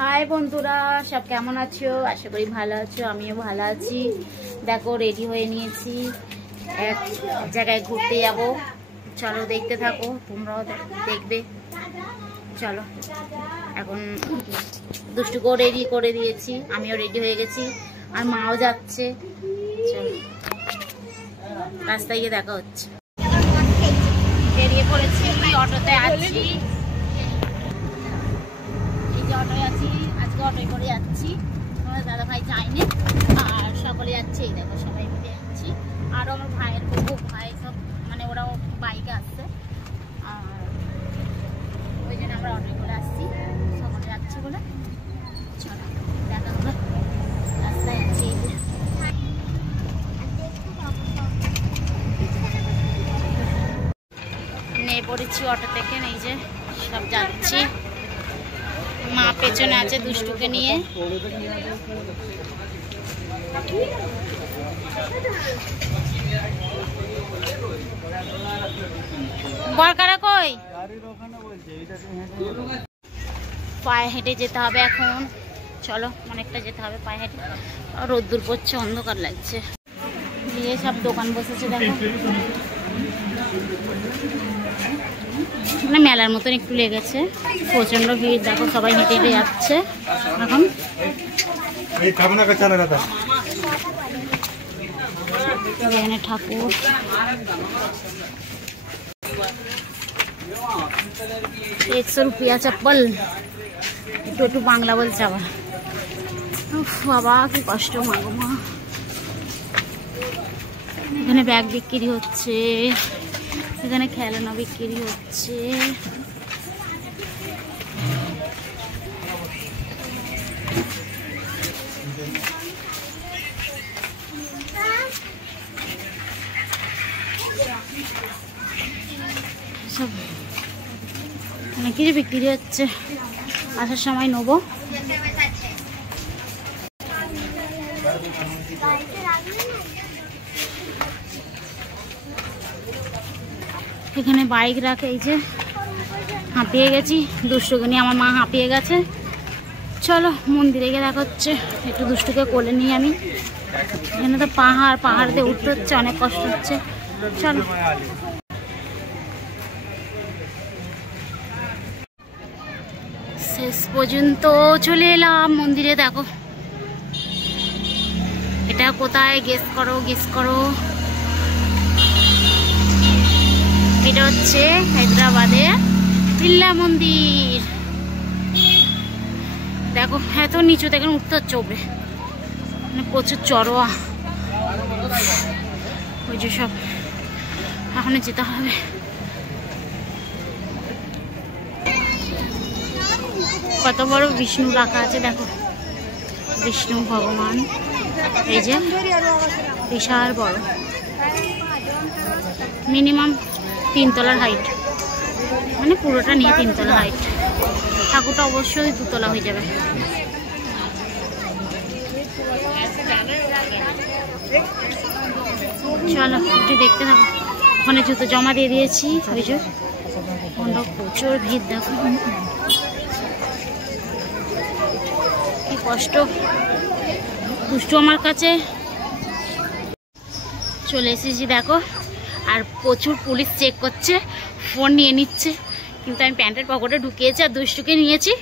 High বন্ধুরা, সব কেমন আছো? আশা করি ভালো আছো, আমিও ভালো আছি। দেখো রেডি হয়ে নিয়েছি, এক জায়গায় ঘুরতে যাব। চলো দেখতে থাকো, তোমরাও দেখবে। চলো, এখন দুষ্টুকেও রেডি করে দিয়েছি, আমিও রেডি হয়ে গেছি, আর মাও যাচ্ছে। চলো রাস্তায় গিয়ে দেখা হচ্ছে। বেরিয়ে পড়েছি, অটোতে আছি। অটোয় আছি, আজকে অটোয় করে যাচ্ছি। আমার দাদা ভাই যায়নি, আর সকলে যাচ্ছে। এই দেখো সবাই মিলে যাচ্ছি। আরও আমার ভাইয়ের বউ ভাই সব, মানে ওরাও বাইকে আসছে, আর ওই জন্য আমরা অটোয় করে আসছি। সকলে যাচ্ছি বলে চলো দেখা হলো, রাস্তায় আছি। নিয়ে পড়েছি অটো থেকে, এই যে সব যাচ্ছি। মা পেছনে আছে দুষ্টুকে নিয়ে। বরকারা কই? পায়ে হেঁটে যেতে হবে এখন। চলো, অনেকটা যেতে হবে পায়ে হেঁটে। রোদ্দুর পড়ছে, অন্ধকার লাগছে। দিয়ে সব দোকান বসেছে দেখো, মানে মেলার মতন একটু লেগেছে। প্রচন্ড ভিড়, দেখো সবাই হেঁটে হেঁটে যাচ্ছে এখন। এখানে ঠাকুর, 100 रुपया चप्पल। একটু বাংলা বলছে আবার। বাবা কি কষ্ট, মাগো মা। এখানে ব্যাগ বিক্রি হচ্ছে, এখানে খেলনা বিক্রি হচ্ছে। সব অনেক কিছু বিক্রি হচ্ছে, আসার সময় নেবো। এখানে বাইক রাখে, এই যে হাঁপিয়ে গেছি দুষ্টুকে নিয়ে, আমার মা হাঁপিয়ে গেছে। চলো মন্দিরে গিয়ে দেখা হচ্ছে। একটু দুষ্টুকে কোলে নিয়ে আমি, এখানে তো পাহাড় দিয়ে উঠতে হচ্ছে, অনেক কষ্ট হচ্ছে। চলো শেষ পর্যন্ত চলে এলাম মন্দিরে। দেখো এটা কোথায়, গেস করো গেস করো। এটা হচ্ছে হায়দ্রাবাদে বিড়লা মন্দির। দেখো এত নিচু থেকে উঠতে হচ্ছে উপরে, মানে প্রচুর চড়োয়া। ওই যে সব এখনো যেতে হবে। কত বড় বিষ্ণু রাখা আছে দেখো, বিষ্ণু ভগবান। এই যে বিশাল বড়, মিনিমাম 3 তলার হাইট, মানে পুরোটা নিয়ে 3 তলা হাইট। ঠাকুরটা অবশ্যই 2 তলা হয়ে যাবে। চলো একটু দেখতে থাকো। ওখানে জুতো জমা দিয়ে দিয়েছি। ওই যে প্রচুর ভিড়, দেখো কি কষ্ট। দুষ্টু আমার কাছে চলে এসেছি দেখো, আর প্রচুর পুলিশ চেক করছে, ফোন নিয়ে নিচ্ছে। কিন্তু আমি প্যান্টের পকেটে ঢুকিয়েছি আর দুষ্টুকে নিয়েছি,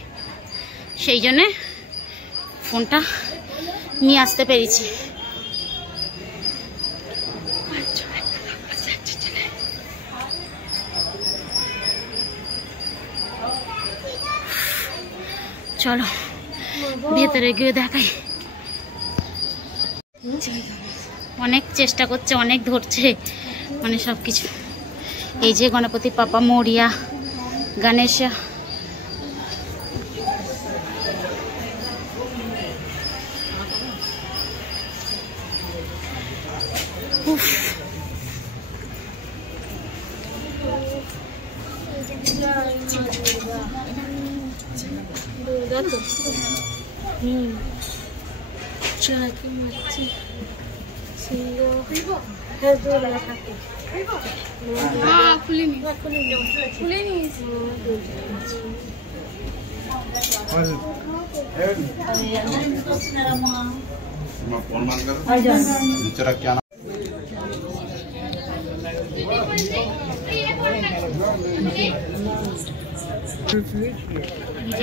সেই জন্যে ফোনটা নিয়ে আসতে পেরেছি। চলো ভেতরে গিয়ে দেখাই। অনেক চেষ্টা করছে, অনেক ধরছে, মানে সব কিছু। এই যে গণপতি বাপ্পা মোরিয়া, গণেশা।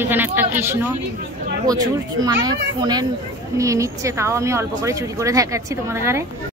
এখানে একটা কৃষ্ণ প্রচুর মানে ফোনে নিয়ে নিচ্ছে, তাও আমি অল্প করে চুরি করে দেখাচ্ছি তোমাদের ঘরে।